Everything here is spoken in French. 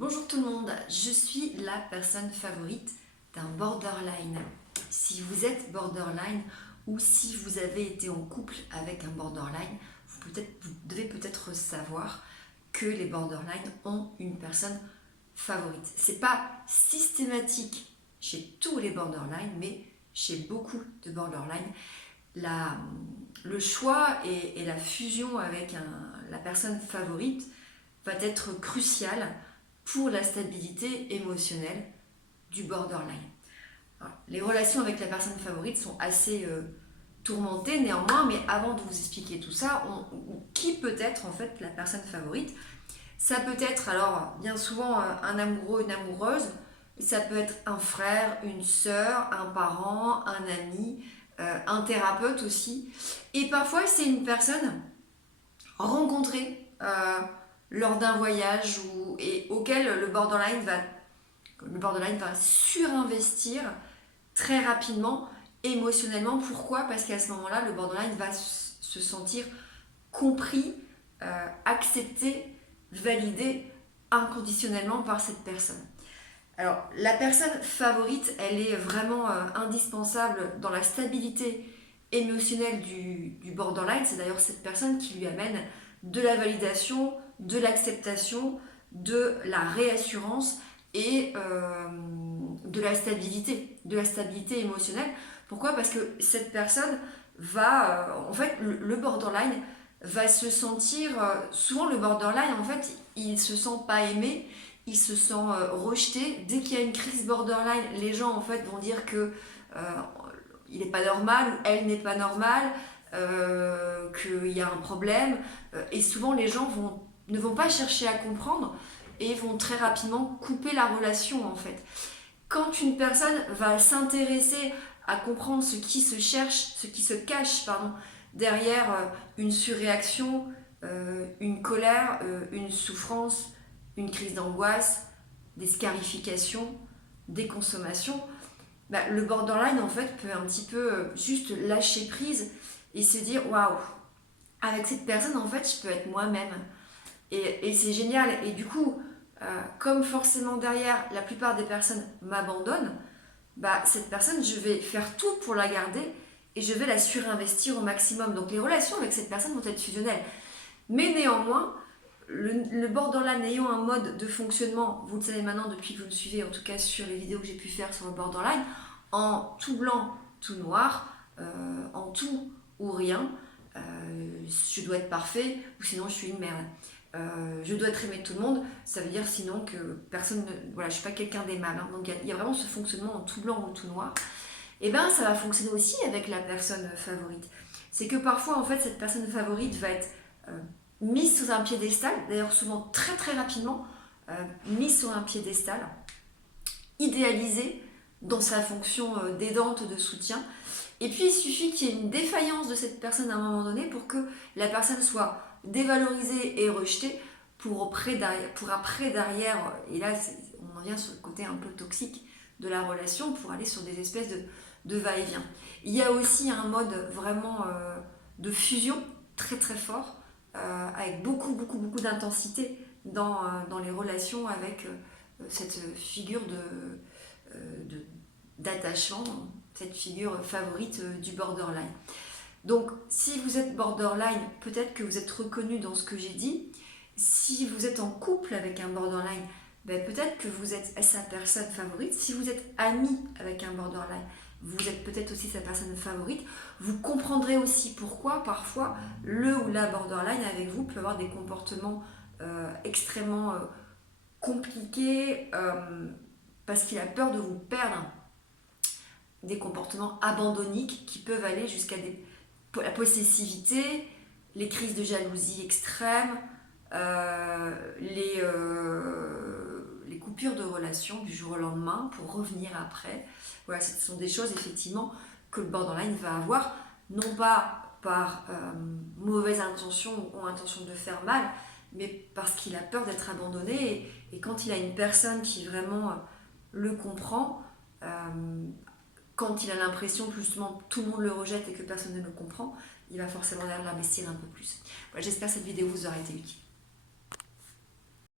Bonjour tout le monde, je suis la personne favorite d'un borderline. Si vous êtes borderline ou si vous avez été en couple avec un borderline, vous devez peut-être savoir que les borderlines ont une personne favorite. C'est pas systématique chez tous les borderlines, mais chez beaucoup de borderlines, le choix et la fusion avec la personne favorite va être crucial pour la stabilité émotionnelle du borderline. Alors, les relations avec la personne favorite sont assez tourmentées néanmoins, mais avant de vous expliquer tout ça, qui peut être en fait la personne favorite? Ça peut être alors bien souvent un amoureux, une amoureuse, ça peut être un frère, une sœur, un parent, un ami, un thérapeute aussi. Et parfois c'est une personne rencontrée lors d'un voyage et auquel le borderline va surinvestir très rapidement émotionnellement. Pourquoi? Parce qu'à ce moment-là, le borderline va se sentir compris, accepté, validé inconditionnellement par cette personne. Alors, la personne favorite, elle est vraiment indispensable dans la stabilité émotionnelle du borderline. C'est d'ailleurs cette personne qui lui amène de la validation, de l'acceptation, de la réassurance et de la stabilité émotionnelle. Pourquoi? Parce que cette personne va, en fait, le borderline va se sentir, souvent le borderline, en fait, il se sent pas aimé, il se sent rejeté. Dès qu'il y a une crise borderline, les gens, en fait, vont dire que il n'est pas normal ou elle n'est pas normale, qu'il y a un problème. Et souvent, les gens ne vont pas chercher à comprendre et vont très rapidement couper la relation, en fait. Quand une personne va s'intéresser à comprendre ce qui se cherche, ce qui se cache, derrière une surréaction, une colère, une souffrance, une crise d'angoisse, des scarifications, des consommations, le borderline en fait peut un petit peu juste lâcher prise et se dire waouh, avec cette personne en fait je peux être moi-même et c'est génial. Et du coup, comme forcément derrière la plupart des personnes m'abandonnent, cette personne je vais faire tout pour la garder et je vais la surinvestir au maximum. Donc les relations avec cette personne vont être fusionnelles. Mais néanmoins, le borderline ayant un mode de fonctionnement, vous le savez maintenant depuis que vous me suivez, en tout cas sur les vidéos que j'ai pu faire sur le borderline, en tout blanc, tout noir, en tout ou rien, je dois être parfait ou sinon je suis une merde. Je dois être aimé de tout le monde, ça veut dire sinon que personne ne... Voilà, je suis pas quelqu'un d'aimable. Donc il y a vraiment ce fonctionnement en tout blanc ou tout noir. Et ça va fonctionner aussi avec la personne favorite. C'est que parfois, en fait, cette personne favorite va être mise sur un piédestal, d'ailleurs souvent très très rapidement, mise sur un piédestal, idéalisée dans sa fonction d'aidante, de soutien. Et puis il suffit qu'il y ait une défaillance de cette personne à un moment donné pour que la personne soit dévalorisée et rejetée pour après derrière, et là on en vient sur le côté un peu toxique de la relation pour aller sur des espèces de va-et-vient. Il y a aussi un mode vraiment de fusion très très fort, avec beaucoup d'intensité dans les relations avec cette figure d'attachement, cette figure favorite du borderline. Donc si vous êtes borderline, peut-être que vous êtes reconnu dans ce que j'ai dit. Si vous êtes en couple avec un borderline, peut-être que vous êtes sa personne favorite. Si vous êtes ami avec un borderline, vous êtes peut-être aussi sa personne favorite. Vous comprendrez aussi pourquoi parfois le ou la borderline avec vous peut avoir des comportements extrêmement compliqués parce qu'il a peur de vous perdre, des comportements abandonniques qui peuvent aller jusqu'à la possessivité, les crises de jalousie extrêmes, les coupures de relations du jour au lendemain pour revenir après. Voilà, ce sont des choses effectivement que le borderline va avoir, non pas par mauvaise intention ou intention de faire mal, mais parce qu'il a peur d'être abandonné et quand il a une personne qui vraiment le comprend, quand il a l'impression que justement tout le monde le rejette et que personne ne le comprend, il va forcément l'investir un peu plus. Voilà, j'espère que cette vidéo vous aura été utile.